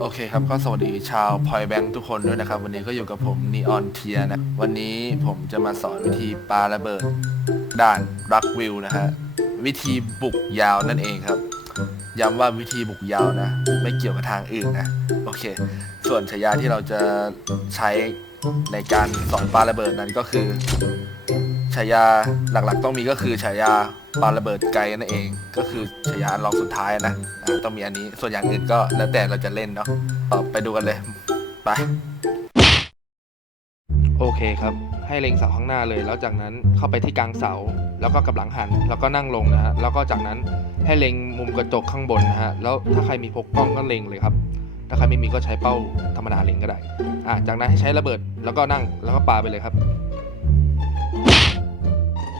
โอเคครับก็สวัสดีชาวพอยแบงค์ทุกคนด้วยนะครับ วันนี้ก็อยู่กับผมนีออนเทียนะ วันนี้ผมจะมาสอนวิธีปาระเบิด ด่านรักวิวนะฮะวิธีบุกยาวนั่นเองครับ ย้ำว่าวิธีบุกยาวนะ ไม่เกี่ยวกับทางอื่นนะ โอเค ส่วนฉายาที่เราจะใช้ในการสอนปาระเบิดนั้นก็คือ ฉายาหลักๆ ต้องมีก็คือฉายาปาระเบิดไกลนั่นเอง ก็คือฉายาอันรองสุดท้ายนะอ่าต้องมีอันนี้ส่วนอย่างอื่นก็แล้วแต่เราจะเล่นเนาะต่อไปดูกันเลยไป โอเคครับ ให้เล็งเสาข้างหน้าเลย แล้วจากนั้นเข้าไปที่กลางเสา แล้วก็กลับหลังหัน แล้วก็นั่งลงนะฮะ แล้วก็จากนั้นให้เล็งมุมกระจกข้างบนนะฮะ แล้วถ้าใครมีพกกล้องก็เล็งเลยครับ ถ้าใครไม่มีก็ใช้เป้าธรรมดาเล็งก็ได้ อะ จากนั้นให้ใช้ระเบิด แล้วก็นั่ง แล้วก็ปาไปเลยครับ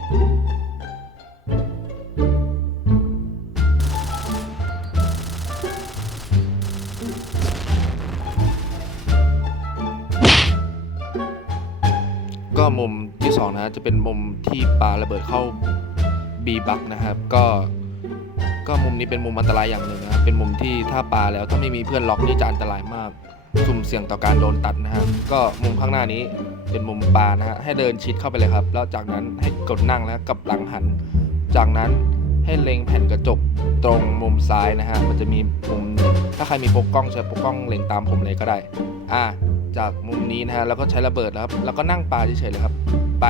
ก็มุมที่สองนะฮะจะเป็นมุมที่ปาระเบิดเข้าบีบักนะครับ ก็ก็มุมนี้เป็นมุมอันตรายอย่างหนึ่งนะเป็นมุมที่ถ้าปาแล้วถ้าไม่มีเพื่อนล็อกนี่จะอันตรายมาก สุ่มเสี่ยงต่อการโดนตัดนะฮะ ก็มุมข้างหน้านี้เป็นมุมปานะฮะ ให้เดินชิดเข้าไปเลยครับ แล้วจากนั้นให้กดนั่งแล้วกับหลังหัน จากนั้นให้เล็งแผ่นกระจกตรงมุมซ้ายนะฮะ มันจะมีมุม ถ้าใครมีพกกล้องใช้พกกล้องเล็งตามผมเลยก็ได้ อ่า จากมุมนี้นะฮะ แล้วก็ใช้ระเบิดครับ แล้วก็นั่งปลาเฉยๆเลยครับ ไป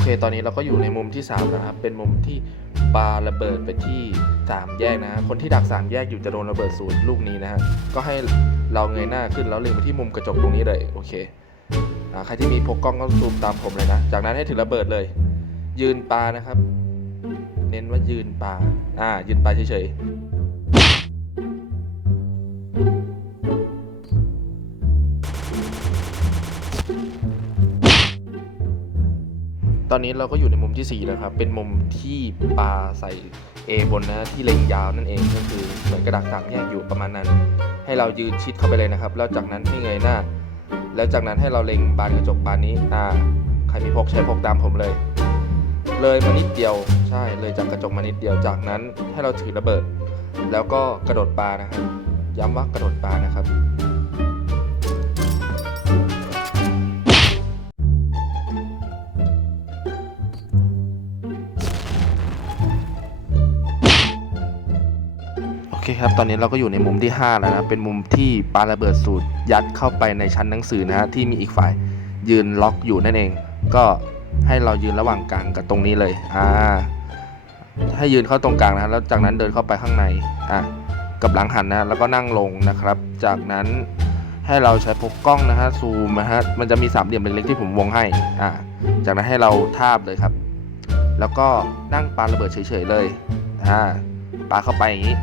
เค ตอนนี้เราก็อยู่ในมุมที่ 3 นะครับ เป็นมุมที่ปาระเบิดไปที่ 3 แยกนะ คนที่ดัก 3 แยกอยู่จะโดนระเบิดศูนย์ลูกนี้นะฮะ ก็ให้เราเงยหน้าขึ้นแล้วเล็งไปที่มุมกระจกตรงนี้เลย โอเคอใครที่มีพกกล้องก็ซูมตามผมเลยนะ จากนั้นให้ถือระเบิดเลย ยืนปานะครับ เน้นว่ายืนปาอ่า ยืนปาเฉยๆ ตอนนี้เราก็อยู่ในมุมที่ 4 แล้วครับ เป็นมุมที่ปลาใส่ A บนนะที่เล็งยาวนั่นเองก็คือเหมือนกระดักสามแยกอยู่ประมาณนั้น ให้เรายืนชิดเข้าไปเลยนะครับ แล้วจากนั้นให้เงยหน้า แล้วจากนั้นให้เราเล็งบานกระจกบานนี้อ่าใครมีพกใช้พกตามผมเลย เลยมานิดเดียวใช่เลยจากกระจกมานิดเดียวจากนั้นให้เราถือระเบิด แล้วก็กระโดดปลานะครับย้ำว่ากระโดดปลานะครับ คครับ ตอนนี้เราก็อยู่ในมุมที่ 5 แล้วนะ เป็นมุมที่ปาระเบิดสูตรยัดเข้าไปในชั้นหนังสือนะฮะ ที่มีอีกฝ่ายยืนล็อกอยู่นั่นเอง ก็ให้เรายืนระหว่างกลางกับตรงนี้เลย อ่า ให้ยืนเข้าตรงกลางนะ แล้วจากนั้นเดินเข้าไปข้างใน อะ กับหลังหันนะ แล้วก็นั่งลงนะครับ จากนั้นให้เราใช้พกกล้องนะฮะ ซูมนะฮะ มันจะมีสามเหลี่ยมเล็กๆที่ผมวงให้ อ่า จากนั้นให้เราทาบเลยครับ แล้วก็นั่งปาระเบิดเฉยๆเลย อ่า ปาเข้าไปอย่างนี้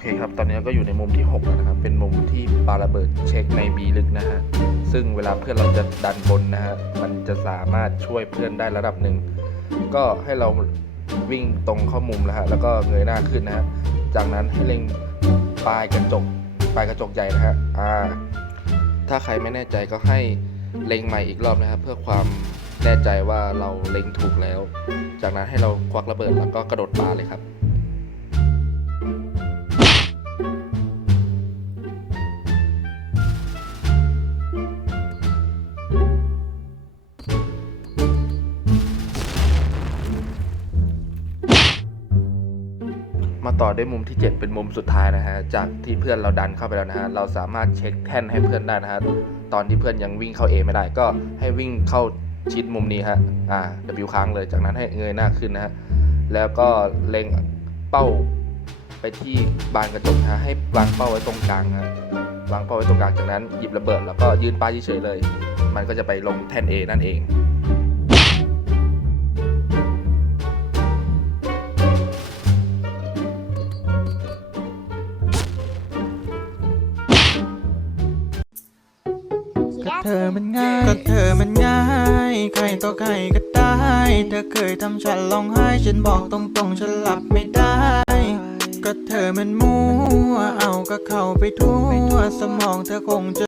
เคครับ ตอนนี้ก็อยู่ในมุมที่6นะครับ เป็นมุมที่ปาระเบิดเช็คในบีลึกนะฮะ ซึ่งเวลาเพื่อนเราจะดันบนนะฮะ มันจะสามารถช่วยเพื่อนได้ระดับหนึ่ง ก็ให้เราวิ่งตรงเข้ามุมแล้วฮะ แล้วก็เงยหน้าขึ้นนะฮะ จากนั้นให้เล็งปลายกระจก ปลายกระจกใหญ่นะฮะ อ่า ถ้าใครไม่แน่ใจก็ให้เล็งใหม่อีกรอบนะครับเพื่อความแน่ใจว่าเราเล็งถูกแล้ว จากนั้นให้เราควักระเบิดแล้วก็กระโดดปาเลยครับ มาต่อด้วยมุมที่ 7 เป็นมุมสุดท้ายนะฮะ จากที่เพื่อนเราดันเข้าไปแล้วนะฮะ เราสามารถเช็คแท่นให้เพื่อนได้นะฮะ ตอนที่เพื่อนยังวิ่งเข้า A ไม่ได้ ก็ให้วิ่งเข้าชิดมุมนี้ฮะ อ่า W ค้างเลย จากนั้นให้เงยหน้าขึ้นนะฮะ แล้วก็เล็งเป้าไปที่บานกระจกฮะ ให้วางเป้าไว้ตรงกลางฮะ วางเป้าไว้ตรงกลาง จากนั้นหยิบระเบิดแล้วก็ยืนป้ายเฉยเลย มันก็จะไปลงแท่น A นั่นเอง เธอมันง่าย ก็เธอมันง่าย ใครต่อใครก็ได้ เธอเคยทำฉันร้องไห้ ฉันบอกตรงๆ ฉันหลับไม่ได้ ก็เธอมันมัวเอาก็เข้าไปทั่ว สมองเธอคงจะ